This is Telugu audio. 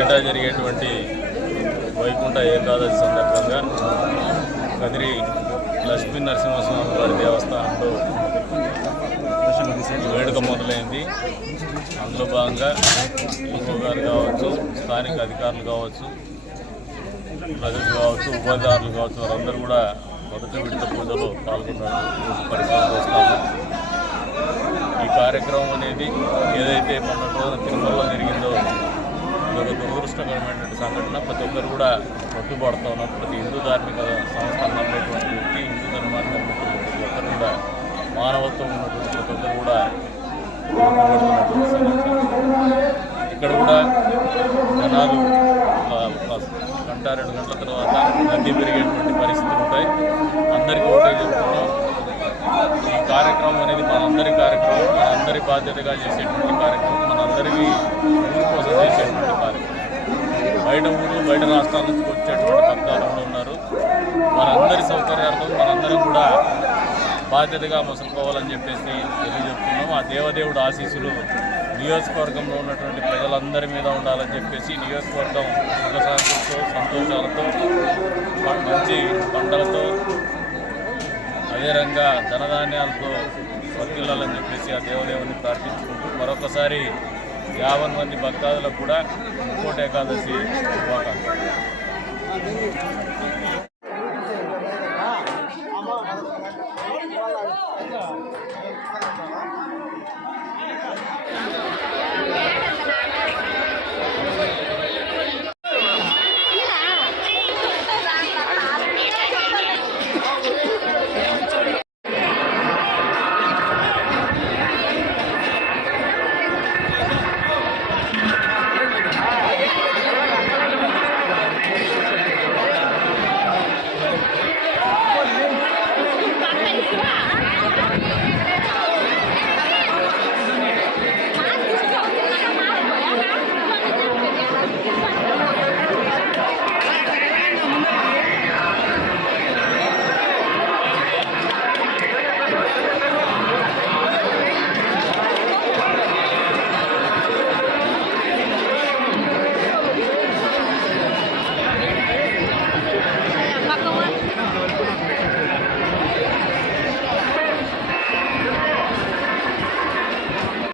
ఏటా జరిగేటువంటి వైకుంఠ ఏకాదశి సందర్భంగా కదిరి లక్ష్మీ నరసింహస్వామి వారి దేవస్థానంలో వేడుక మొదలైంది. అందులో భాగంగా ఈఓ గారు కావచ్చు, స్థానిక అధికారులు కావచ్చు, ప్రజలు కావచ్చు, ఉపాధిదారులు కావచ్చు, వారందరూ కూడా మొదటి విడత పూజలో పాల్గొన్నట్టు పరిస్థితులు వస్తాము. ఈ కార్యక్రమం అనేది ఏదైతే మొన్న రోజున తిరుమలలో జరిగిందో ఇదొక దురదృష్టకరమైనటువంటి సంఘటన. ప్రతి ఒక్కరు కూడా పట్టుబడుతూ ఉన్నారు. ప్రతి హిందూ ధార్మిక సంస్థలు నమ్మేటువంటి వ్యక్తి, హిందూ ధర్మాన్ని నమ్మేటువంటి ప్రతి ఒక్కరు కూడా, మానవత్వం ఉన్నటువంటి ప్రతి ఒక్కరు కూడా ఇక్కడ కూడా జనాలు గంట 2 గంటల తర్వాత రద్దీ పెరిగేటువంటి పరిస్థితులు ఉంటాయి. అందరికీ ఒకటే చెప్తున్నాం, ఈ కార్యక్రమం అనేది మనందరి కార్యక్రమం, మనందరి బాధ్యతగా చేసేటువంటి కార్యక్రమం, మనందరికీ ఊరి కోసం చేసేటువంటి కార్యక్రమం. బయట ఊళ్ళు, బయట రాష్ట్రాల నుంచి వచ్చేటువంటి భక్తాలు కూడా ఉన్నారు. వారందరి సౌకర్యార్థం మనందరం కూడా బాధ్యతగా మసులుకోవాలని చెప్పేసి తెలియజెప్తున్నాం. ఆ దేవదేవుడు ఆశీస్సులు నియోజకవర్గంలో ఉన్నటువంటి ప్రజలందరి మీద ఉండాలని చెప్పేసి, నియోజకవర్గం సుఖశాంతులతో, సంతోషాలతో, మంచి పంటలతో, అదే రంగా ధనధాన్యాలతో వర్తిల్లాలని చెప్పేసి ఆ దేవదేవుని ప్రార్థించుకుంటూ మరొకసారి 50 మంది భక్తాదులకు కూడా ముక్కోటి ఏకాదశి శుభాకాంక్షలు.